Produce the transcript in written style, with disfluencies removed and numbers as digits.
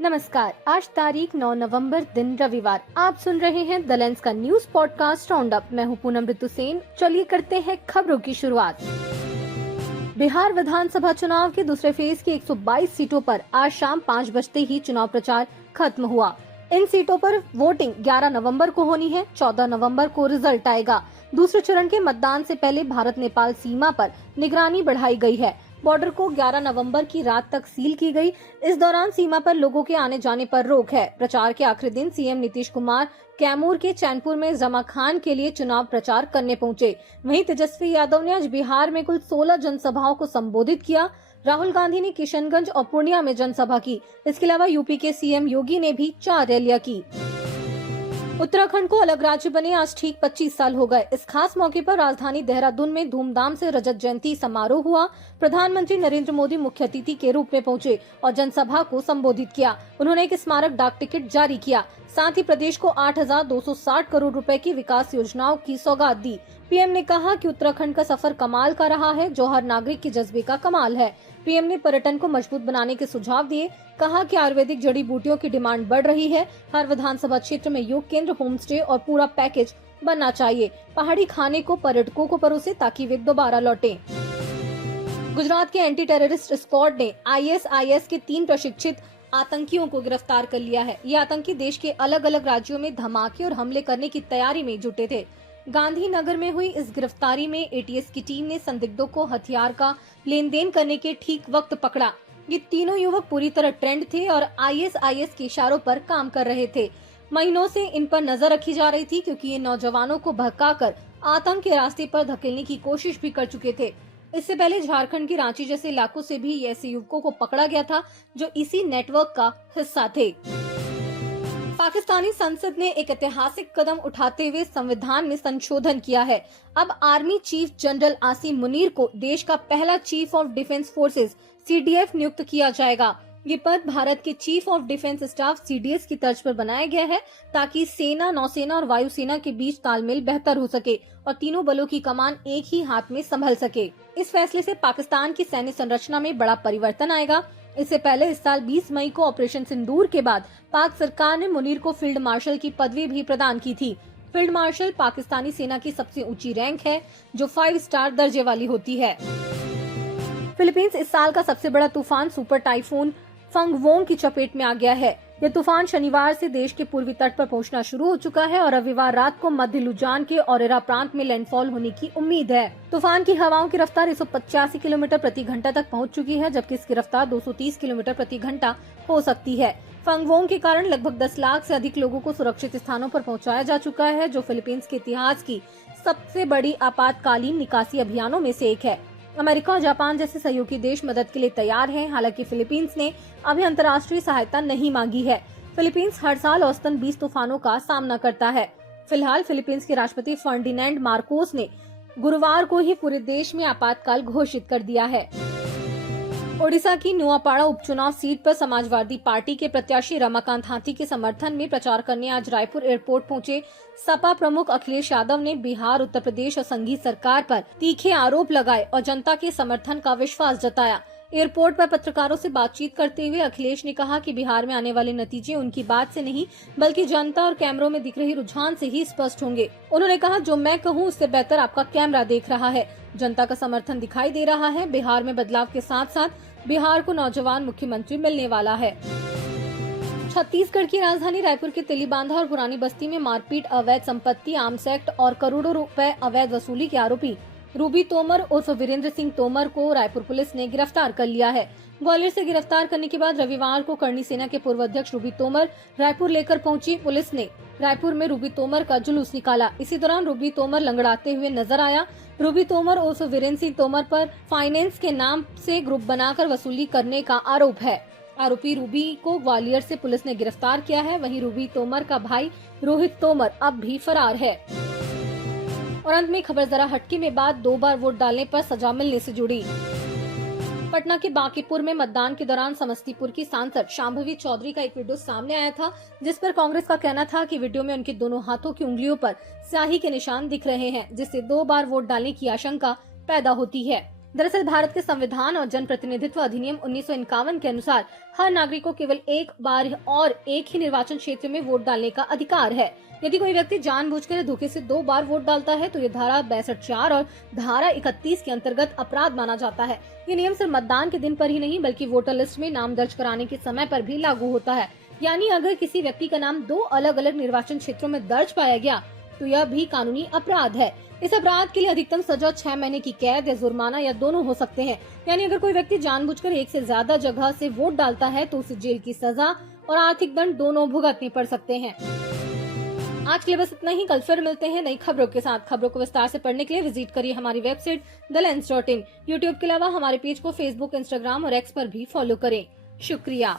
नमस्कार, आज तारीख 9 नवंबर दिन रविवार। आप सुन रहे हैं द लेंस का न्यूज पॉडकास्ट राउंड अप। मैं हूं पूनम ऋतु सेन। चलिए करते हैं खबरों की शुरुआत। बिहार विधानसभा चुनाव के दूसरे फेज की 122 सीटों पर आज शाम 5 बजते ही चुनाव प्रचार खत्म हुआ। इन सीटों पर वोटिंग 11 नवंबर को होनी है। 14 नवंबर को रिजल्ट आएगा। दूसरे चरण के मतदान से पहले भारत नेपाल सीमा पर निगरानी बढ़ाई गई है। बॉर्डर को 11 नवंबर की रात तक सील की गई। इस दौरान सीमा पर लोगों के आने जाने पर रोक है। प्रचार के आखिरी दिन सीएम नीतीश कुमार कैमूर के चैनपुर में जमा खान के लिए चुनाव प्रचार करने पहुंचे। वहीं तेजस्वी यादव ने आज बिहार में कुल 16 जनसभाओं को संबोधित किया। राहुल गांधी ने किशनगंज और पूर्णिया में जनसभा की। इसके अलावा यूपी के सीएम योगी ने भी 4 रैलियां की। उत्तराखंड को अलग राज्य बने आज ठीक 25 साल हो गए। इस खास मौके पर राजधानी देहरादून में धूमधाम से रजत जयंती समारोह हुआ। प्रधानमंत्री नरेंद्र मोदी मुख्य अतिथि के रूप में पहुंचे और जनसभा को संबोधित किया। उन्होंने एक स्मारक डाक टिकट जारी किया। साथ ही प्रदेश को 8,260 करोड़ रुपए की विकास योजनाओं की सौगात दी। पीएम ने कहा कि उत्तराखंड का सफर कमाल का रहा है, जो हर नागरिक के जज्बे का कमाल है। पीएम ने पर्यटन को मजबूत बनाने के सुझाव दिए। कहा कि आयुर्वेदिक जड़ी बूटियों की डिमांड बढ़ रही है। हर विधानसभा क्षेत्र में योग केंद्र, होम स्टे और पूरा पैकेज बनना चाहिए। पहाड़ी खाने को पर्यटकों को परोसे ताकि वे दोबारा लौटें। गुजरात के एंटी टेररिस्ट स्क्वाड ने आईएसआईएस के 3 प्रशिक्षित आतंकियों को गिरफ्तार कर लिया है। ये आतंकी देश के अलग अलग राज्यों में धमाके और हमले करने की तैयारी में जुटे थे। गांधीनगर में हुई इस गिरफ्तारी में एटीएस की टीम ने संदिग्धों को हथियार का लेन देन करने के ठीक वक्त पकड़ा। ये तीनों युवक पूरी तरह ट्रेंड थे और आईएसआईएस के इशारों पर काम कर रहे थे। महीनों से इन पर नजर रखी जा रही थी, क्योंकि ये नौजवानों को भड़काकर आतंक के रास्ते पर धकेलने की कोशिश भी कर चुके थे। इससे पहले झारखंड के रांची जैसे इलाकों से भी ऐसे युवकों को पकड़ा गया था, जो इसी नेटवर्क का हिस्सा थे। पाकिस्तानी संसद ने एक ऐतिहासिक कदम उठाते हुए संविधान में संशोधन किया है। अब army chief general Asim Munir को देश का पहला chief of defence forces CDF नियुक्त किया जाएगा। ये पद भारत के chief of defence staff CDS की तर्ज पर बनाया गया है, ताकि सेना, नौसेना और वायुसेना के बीच तालमेल बेहतर हो सके और तीनों बलों की कमान एक ही हाथ में संभल सके। इस फैसले से पाकिस्तान की सैन्य संरचना में बड़ा परिवर्तन आएगा। इससे पहले इस साल 20 मई को ऑपरेशन सिंदूर के बाद पाक सरकार ने मुनीर को फील्ड मार्शल की पदवी भी प्रदान की थी। फील्ड मार्शल पाकिस्तानी सेना की सबसे ऊंची रैंक है, जो 5 स्टार दर्जे वाली होती है। फिलीपींस इस साल का सबसे बड़ा तूफान सुपर टाइफून फंगवोंग की चपेट में आ गया है। यह तूफान शनिवार से देश के पूर्वी तट पर पहुंचना शुरू हो चुका है और रविवार रात को मध्य लुजान के ओरेरा प्रांत में लैंडफॉल होने की उम्मीद है। तूफान की हवाओं की रफ्तार 185 किलोमीटर प्रति घंटा तक पहुंच चुकी है, जबकि इसकी रफ्तार 230 किलोमीटर प्रति घंटा हो सकती है। फंगवोंग के कारण लगभग 10 लाख से अधिक लोगों को सुरक्षित स्थानों पर पहुंचाया जा चुका है, जो फिलीपींस के इतिहास की सबसे बड़ी आपातकालीन निकासी अभियानों में से एक है। अमेरिका और जापान जैसे सहयोगी देश मदद के लिए तैयार हैं। हालांकि फिलीपींस ने अभी अंतर्राष्ट्रीय सहायता नहीं मांगी है। फिलीपींस हर साल औसतन 20 तूफानों का सामना करता है। फिलहाल फिलीपींस के राष्ट्रपति फर्डिनेंड मार्कोस ने गुरुवार को ही पूरे देश में आपातकाल घोषित कर दिया है। ओडिशा की नुआपाड़ा उपचुनाव सीट पर समाजवादी पार्टी के प्रत्याशी रमाकांत हाथी के समर्थन में प्रचार करने आज रायपुर एयरपोर्ट पहुंचे सपा प्रमुख अखिलेश यादव ने बिहार, उत्तर प्रदेश और संघीय सरकार पर तीखे आरोप लगाए और जनता के समर्थन का विश्वास जताया। एयरपोर्ट पर पत्रकारों से बातचीत करते हुए अखिलेश ने कहा कि बिहार में आने वाले नतीजे उनकी बात से नहीं, बल्कि जनता और कैमरों में दिख रही रुझान से ही स्पष्ट होंगे। उन्होंने कहा, जो मैं कहूं उससे बेहतर आपका कैमरा देख रहा है। जनता का समर्थन दिखाई दे रहा है। बिहार में बदलाव के साथ साथ बिहार को नौजवान मुख्यमंत्री मिलने वाला है। छत्तीसगढ़ की राजधानी रायपुर के तेलीबांधा और पुरानी बस्ती में मारपीट, अवैध संपत्ति, आर्म्स एक्ट और करोड़ों रुपए अवैध वसूली के आरोपी रूबी तोमर उर्फ वीरेंद्र सिंह तोमर को रायपुर पुलिस ने गिरफ्तार कर लिया है। ग्वालियर से गिरफ्तार करने के बाद रविवार को करणी सेना के पूर्व अध्यक्ष रूबी तोमर रायपुर लेकर पहुंची। पुलिस ने रायपुर में रूबी तोमर का जुलूस निकाला। इसी दौरान रूबी तोमर लंगड़ाते हुए नजर आया। रूबी तोमर उर्फ वीरेंद्र सिंह तोमर पर फाइनेंस के नाम से ग्रुप बनाकर वसूली करने का आरोप है। आरोपी रूबी को ग्वालियर से पुलिस ने गिरफ्तार किया है। वहीं रूबी तोमर का भाई रोहित तोमर अब भी फरार है। और अंत में खबर जरा हटके में बात 2 बार वोट डालने पर सजा मिलने से जुड़ी। पटना के बांकीपुर में मतदान के दौरान समस्तीपुर की सांसद शांभवी चौधरी का एक वीडियो सामने आया था, जिस पर कांग्रेस का कहना था कि वीडियो में उनके दोनों हाथों की उंगलियों पर स्याही के निशान दिख रहे हैं, जिससे 2 बार वोट डालने की आशंका पैदा होती है। दरअसल भारत के संविधान और जन प्रतिनिधित्व अधिनियम 1951 के अनुसार हर नागरिक को केवल एक बार और एक ही निर्वाचन क्षेत्र में वोट डालने का अधिकार है। यदि कोई व्यक्ति जानबूझकर या धोखे से 2 बार वोट डालता है तो ये धारा 62(4) और धारा 31 के अंतर्गत अपराध माना जाता है। ये नियम सिर्फ मतदान के दिन पर ही नहीं बल्कि वोटर लिस्ट में नाम दर्ज कराने के समय पर भी लागू होता है। यानी अगर किसी व्यक्ति का नाम 2 अलग अलग निर्वाचन क्षेत्रों में दर्ज पाया गया तो यह भी कानूनी अपराध है। इस अपराध के लिए अधिकतम सजा 6 महीने की कैद या जुर्माना या दोनों हो सकते हैं। यानी अगर कोई व्यक्ति जानबूझकर एक से ज्यादा जगह से वोट डालता है तो उसे जेल की सजा और आर्थिक दंड दोनों भुगतने पड़ सकते हैं। आज के लिए बस इतना ही। कल फिर मिलते हैं नई खबरों के साथ। खबरों को विस्तार से पढ़ने के लिए विजिट करिए हमारी वेबसाइट thelens.in। यूट्यूब के अलावा हमारे पेज को फेसबुक, इंस्टाग्राम और एक्स पर भी फॉलो करें। शुक्रिया।